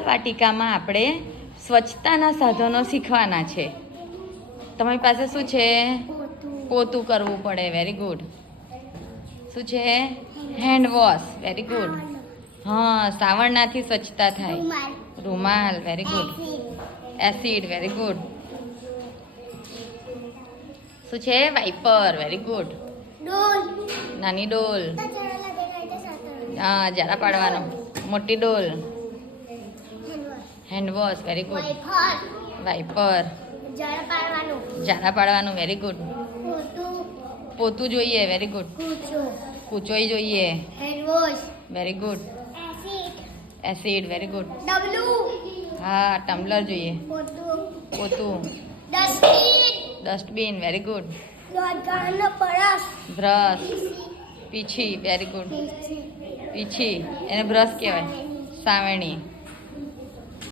બાલવાટિકામાં આપણે સ્વચ્છતાના સાધનો શીખવાના છે. તમારી પાસે શું છે? પોતું કરવું પડે. Very good. શું છે? Hand wash. Very good. હા, સાવરણાથી સ્વચ્છતા થાય. રૂમાલ. Very good. Acid. Very good. શું છે? વાઇપર. Very good. નાની ડોલ. હા, ઝાડા પાડવાનો. મોટી ડોલ. Hand wash. Very good. Wiper. ઝાડા પાડવાનું. Very good. પોતું જોઈએ. Very good. કૂચોઈ જોઈએ. Very good. Acid. Very good. હા, ટમ્બલર જોઈએ. પોતું. ડસ્ટબિન. Very good. બ્રશ. પીછી. Very good. પીછી એને બ્રશ કહેવાય. સાવરણી.